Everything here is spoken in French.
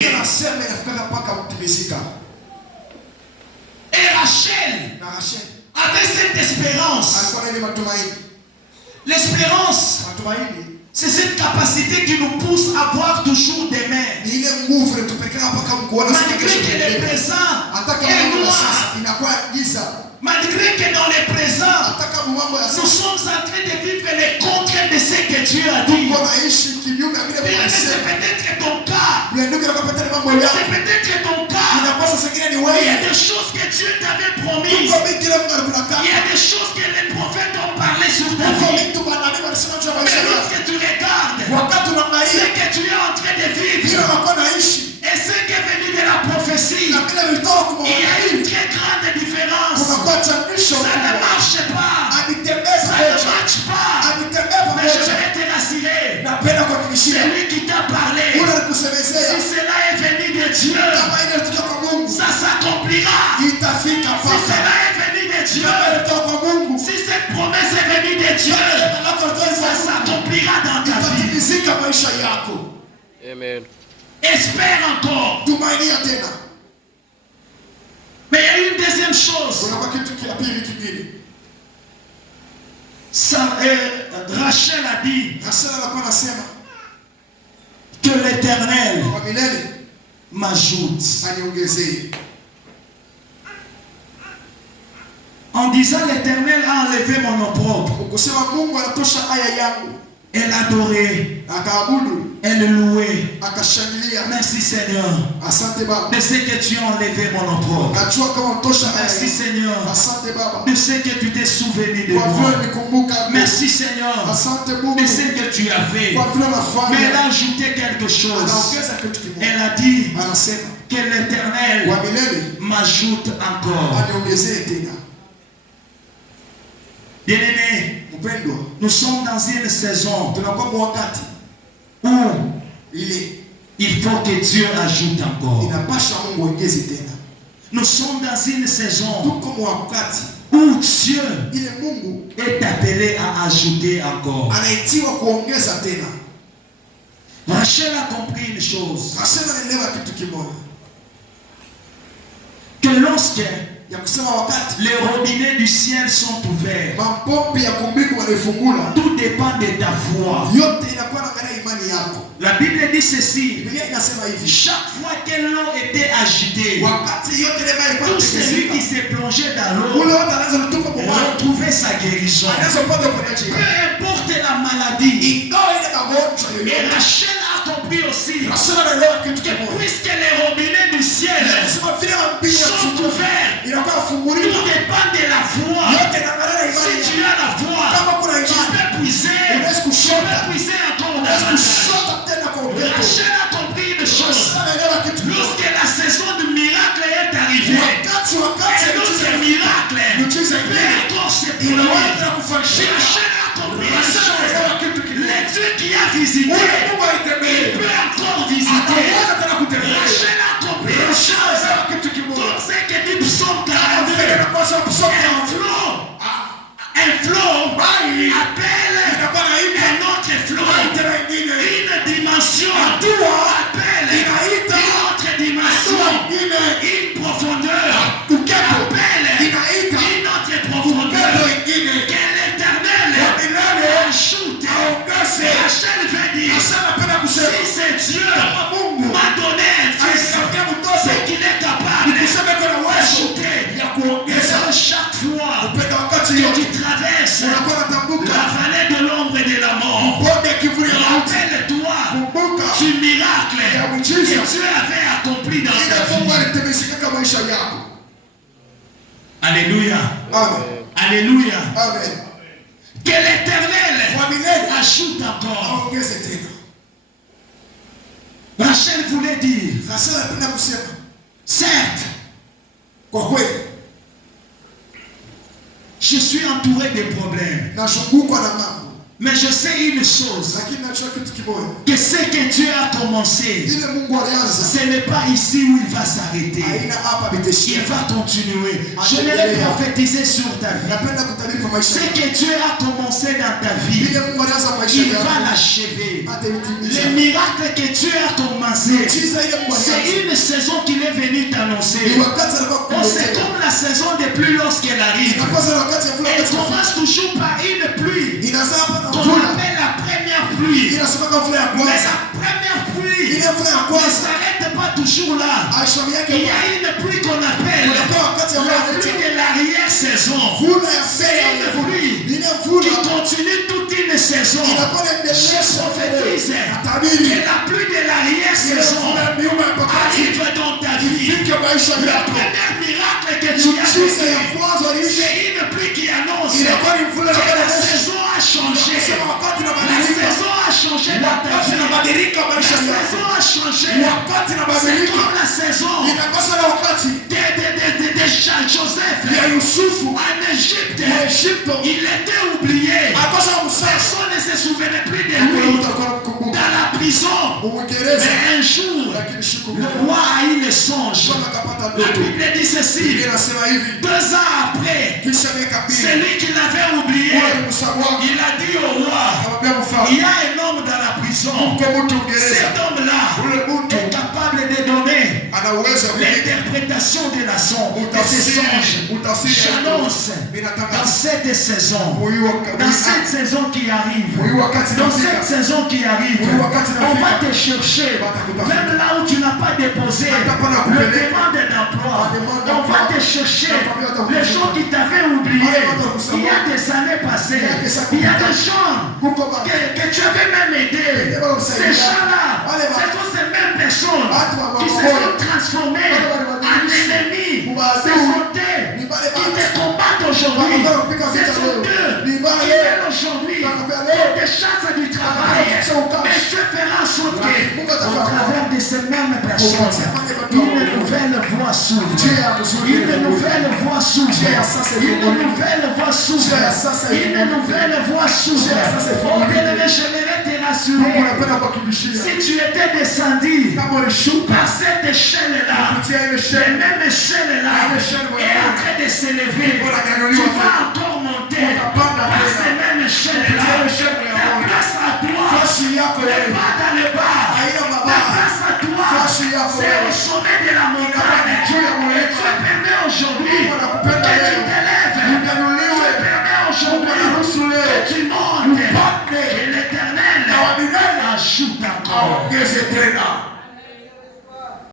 Et Rachel avait cette espérance. L'espérance, c'est cette capacité qui nous pousse à voir toujours des mains. Malgré que les présents est noir, malgré que dans les présents, nous sommes en train de vivre les contraires de ce que Dieu a dit. C'est peut-être ton cas. C'est peut-être ton cas. Il y a des choses que Dieu t'avait promises. Il y a des choses que les prophètes ont parlé sur ta vie. Mais lorsque tu regardes ce que tu es en train de vivre et ce qui est venu de la prophétie, il y a une très grande différence. Ça ne marche pas. Ça ne marche pas. Mais je vais te rassurer. C'est lui qui t'a parlé. Si cela est venu de Dieu, ça s'accomplira. Si cela est venu de Dieu, si cette promesse est venue de Dieu, ça s'accomplira dans ta vie. Amen. Espère encore. Mais il y a une deuxième chose. Rachel a dit que l'Éternel m'ajoute. En disant l'Éternel a enlevé mon opprobre. Elle adorait. Elle louait. Merci Seigneur. De ce que tu as enlevé mon opprobre. Merci Seigneur. De ce que tu t'es souvenu de moi. Merci Seigneur. De ce que tu as fait. Mais elle a ajouté quelque chose. Elle a dit que l'Éternel m'ajoute encore. Bien-aimé, nous sommes dans une saison où il faut que Dieu ajoute encore. Nous sommes dans une saison où Dieu est appelé à ajouter encore. Rachel a compris une chose. Que lorsque les robinets du ciel sont ouverts, tout dépend de ta foi. La Bible dit ceci: chaque fois que l'eau était agitée, tout celui qui s'est plongé dans l'eau retrouvait sa guérison. Peu importe la maladie. Et Rachel a compris aussi que puisque les robinets du ciel sont ouverts, tout dépend de la foi. Si tu as la foi, tu peux puiser. Tu peux puiser encore davantage. Rachel a compris une chose. Lorsque la saison du miracle est arrivée, et notre miracle peut encore se produire. Rachel a compris une chose. Le Dieu qui a visité, il peut encore visiter. Rachel a compris une chose. Tout ce que dit Psaume 42, un flot appelle un autre flot, une dimension appelle une autre dimension, une profondeur appelle une autre profondeur. Que l'Éternel ajoute. Rachel veut dire, si c'est Dieu m'a donné un fils, c'est qu'il est capable d'ajouter. Et chaque fois que tu traverses la vallée de l'ombre et de la mort, rappelle-toi du miracle que Dieu avait accompli dans ta vie. Alléluia. Alléluia. Que l'Éternel ajoute encore. Rachel voulait dire, certes, je suis entouré de problèmes. Mais je sais une chose, que ce que Dieu a commencé, ce n'est pas ici où il va s'arrêter. Il va continuer. Je vais prophétiser sur ta vie. Ce que Dieu a commencé dans ta vie, il va l'achever. Les miracles que Dieu a commencé, c'est une saison qu'il est venu t'annoncer. C'est comme la saison des pluies lorsqu'elle arrive. Elle commence toujours par une pluie. On appelle la première pluie. Mais la première pluie ne s'arrête pas toujours là. Il y a une pluie qu'on appelle la pluie de l'arrière-saison. C'est une pluie qui continue toute une saison. Je prophétise que la pluie de l'arrière-saison arrive dans ta vie. Le premier miracle que tu as vécu, c'est une pluie qui annonce que la saison a changé. La saison a changé dans ta vie. La saison a changé. C'est comme la saison de Joseph en Égypte. Il était oublié. Personne ne se souvenait plus de lui. Dans la prison. Mais un jour, le roi a eu le songe. La Bible dit ceci. 2 ans après, celui qui l'avait oublié, il a dit au roi, il y a un homme dans la prison. Cet homme-là est capable de donner l'interprétation de la songe, de ces songes. J'annonce dans cette saison, qui arrive, on va te chercher, même là où tu n'as pas déposé le demande d'emploi. On va te chercher les gens qui t'avaient oublié il y a des années passées. Il y a des gens que tu avais même aidé. Ces gens-là, ce sont ces mêmes personnes qui se sont transformées en ennemis. Ce sont eux qui te combattent aujourd'hui. Ce sont eux qui viennent aujourd'hui pour te chasser du travail. Mais je ferai en sorte qu'au travers de ces mêmes personnes, une nouvelle voie s'ouvre. Une nouvelle voie s'ouvre. Une nouvelle voie s'ouvre. Une nouvelle voie s'ouvre. Oh bien-aimé, j'aimerais te rassurer. Si tu étais descendu par cette échelle-là, cette même échelle-là est en train de s'élever, tu vas encore monter.